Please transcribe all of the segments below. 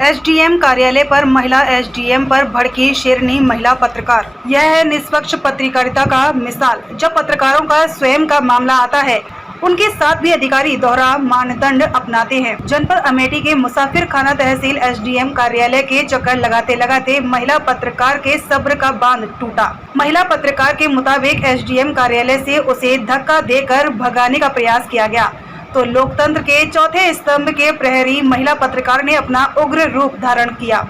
SDM कार्यालय पर महिला एसडीएम पर भड़की शेरनी महिला पत्रकार। यह है निष्पक्ष पत्रकारिता का मिसाल। जब पत्रकारों का स्वयं का मामला आता है, उनके साथ भी अधिकारी दोहरा मानदंड अपनाते हैं। जनपद अमेठी के मुसाफिर खाना तहसील एसडीएम कार्यालय के चक्कर लगाते लगाते महिला पत्रकार के सब्र का बांध टूटा। महिला पत्रकार के मुताबिक एसडीएम कार्यालय से उसे धक्का देकर भगाने का प्रयास किया गया, तो लोकतंत्र के चौथे स्तंभ के प्रहरी महिला पत्रकार ने अपना उग्र रूप धारण किया,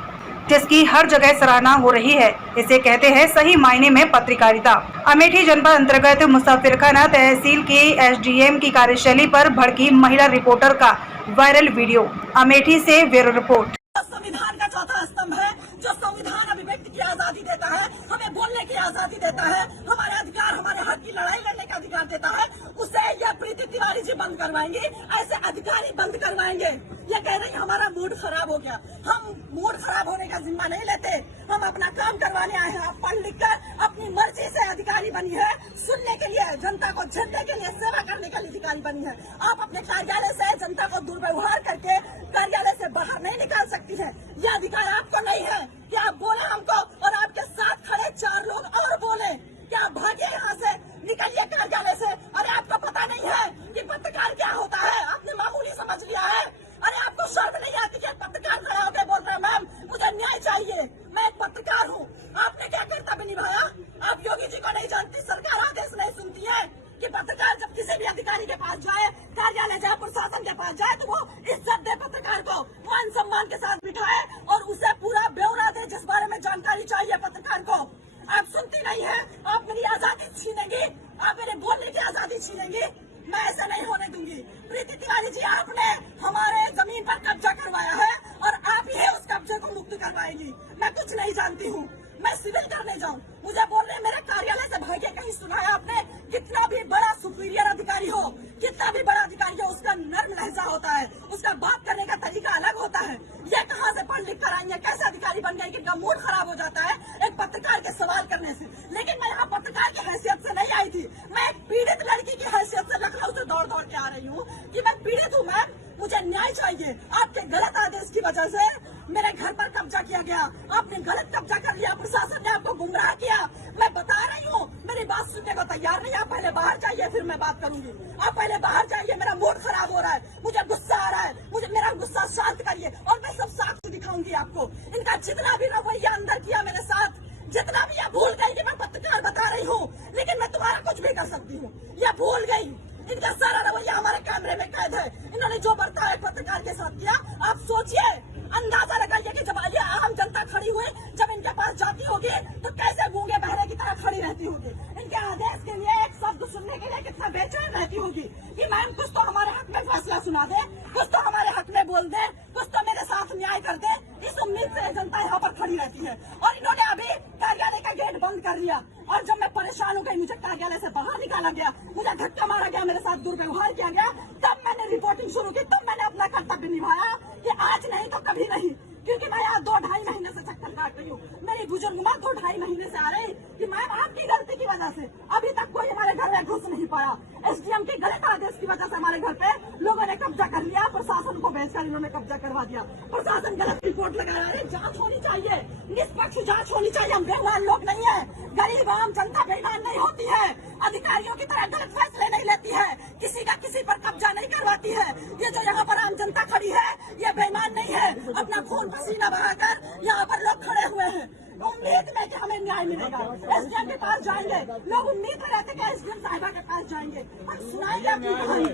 जिसकी हर जगह सराहना हो रही है। इसे कहते हैं सही मायने में पत्रकारिता। अमेठी जनपद अंतर्गत मुसाफिरखाना तहसील के एसडीएम की कार्यशैली पर भड़की महिला रिपोर्टर का वायरल वीडियो। अमेठी से ब्यूरो रिपोर्ट। संविधान का चौथा स्तंभ है, जो संविधान अभिव्यक्ति की आजादी देता है, हमें बोलने की आजादी देता है, हमारे अधिकार, हमारे हक की लड़ाई लड़ने का अधिकार देता है। उसे यह प्रीति तिवारी जी बंद करवाएंगे, ऐसे अधिकारी बंद करवाएंगे। ये कह रही हमारा मूड खराब हो गया। हम मूड खराब होने का जिम्मा नहीं लेते, हम अपना काम करवाने आए हैं। आप पढ़ लिख कर अपनी मर्जी से अधिकारी बनी है, सुनने के लिए, जनता को झेलने के लिए, सेवा करने के लिए अधिकारी बनी है। आप अपने कार्यालय से जनता को दुर्व्यवहार करके कार्यालय से बाहर नहीं निकाल सकती है। यह अधिकार आपको नहीं है कि आप बोले हमको और आपके साथ खड़े 4 लोग और बोले कि आप भागिए यहाँ से, निकलिए कार्यालय से। अरे आपको पता नहीं है कि पत्रकार क्या होता है? आपने मामूली समझ लिया है। अरे आपको शर्म नहीं आती कि पत्रकार खड़ा होकर बोल रहे हैं मैम मुझे न्याय चाहिए, मैं एक पत्रकार हूँ। आपने क्या कर्तव्य निभाया? आप योगी जी को नहीं जानती, सरकार आदेश नहीं सुनती है कि पत्रकार जब किसी भी अधिकारी के पास जाए, कार्यालय जाए, प्रशासन के पास जाए, तो वो इज्जत दे, पत्रकार को मान सम्मान के साथ बिठाए और उसे पूरा ब्यौरा दे जिस बारे में जानकारी चाहिए पत्रकार को। आप सुनती नहीं है, आप मेरी आजादी छीनेंगी, आप मेरे बोलने की आजादी छीनेंगी। मैं ऐसा नहीं होने दूंगी। प्रीति तिवारी जी, आपने हमारे जमीन पर कब्जा करवाया है और आप ही है उस कब्जे को मुक्त करवाएंगी। मैं कुछ नहीं जानती हूँ, मैं सिविल करने जाऊँ, मुझे बोल रहे मेरे कार्यालय से भागे। कहीं सुना है आपने? कितना भी बड़ा सुपीरियर अधिकारी हो, कितना भी बड़ा अधिकारी हो, उसका नर्म लहजा होता है, उसका बात करने का तरीका अलग होता है। ये कहाँ से पढ़ लिख कर आई है? कैसे अधिकारी बन गई कि इनका मूड खराब हो जाता है एक पत्रकार के सवाल करने से? लेकिन मैं यहाँ पत्रकार की हैसियत से नहीं आई थी, मैं एक पीड़ित लड़की की हैसियत से लखनऊ से दौड़ दौड़ के आ रही हूँ कि मैं पीड़ित हूँ मैम, मुझे न्याय चाहिए। आपके गलत आदेश की वजह से मेरे घर पर कब्जा किया गया, आपने गलत कब्जा कर लिया, प्रशासन ने आपको गुमराह किया। मैं बता रही हूँ, मेरी बात सुनने को तैयार नहीं। आप पहले बाहर जाइए, फिर मैं बात करूंगी। आप पहले बाहर जाइए, मेरा मूड खराब हो रहा है, मुझे गुस्सा आ रहा है, मुझे मेरा गुस्सा शांत करिए और मैं सब साक्ष्य दिखाऊंगी आपको। इनका जितना भी रवैया अंदर किया मेरे साथ, जितना भी यह भूल गई कि मैं पत्रकार बता रही हूँ, लेकिन मैं तुम्हारा कुछ भी कर सकती हूँ, यह भूल गई। इनका सारा रवैया हमारे कैमरे में कैद है। इन्होंने जो बर्ताव पत्रकार के साथ किया, आप सोचिए, अंदाजा लगाइए कि जब ये आम जनता खड़ी हुई, जब इनके पास जाती होगी तो कैसे गूंगे बहरे की तरह खड़ी रहती होगी। इनके आदेश के लिए एक शब्द सुनने के लिए कितना बेचैन रहती होगी कि मैम कुछ तो हमारे हक में फैसला सुना दे, कुछ तो हमारे हक में बोल दे, कुछ तो मेरे साथ न्याय कर दे। इस उम्मीद से जनता यहाँ पर खड़ी रहती है और इन्होंने अभी कार्यालय का गेट बंद कर दिया। और जब मैं परेशान हो गई, मुझे कार्यालय से बाहर निकाला गया, मुझे धक्का मारा गया, मेरे साथ दुर्व्यवहार किया गया, तब मैंने रिपोर्टिंग शुरू की, तब मैंने अपना कर्तव्य निभाया कि आज नहीं तो कभी नहीं। क्योंकि मैं यहाँ 2-2.5 महीने से चक्कर काट रही हूँ। मेरी बुजुर्ग माँ 2-2.5 महीने से आ रही कि मैम आपकी गलती की वजह से अभी तक कोई हमारे घर में घुस नहीं पाया। एसडीएम के गलत आदेश की वजह से हमारे घर पे लोगों ने कब्जा कर लिया, प्रशासन को भेजकर इन्होंने कब्जा करवा दिया। प्रशासन गलत रिपोर्ट लगा रहा है। जांच होनी चाहिए, निष्पक्ष जांच होनी चाहिए। हम बेईमान लोग नहीं है, गरीब आम जनता बेईमान नहीं होती है, अधिकारियों की तरह गलत फैसले नहीं लेती है, किसी का किसी पर कब्जा नहीं करवाती है। ये जो यहाँ पर आम जनता खड़ी है, ये बेईमान नहीं है, अपना खून पसीना बहाकर यहाँ पर लोग खड़े हुए हैं उम्मीद में कि हमें न्याय मिलेगा। एसडीएम के पास जाएंगे, लोग उम्मीद में रहते हैं एसडीएम साहिबा के पास जाएंगे, हम सुनाएंगे अपनी कहानी।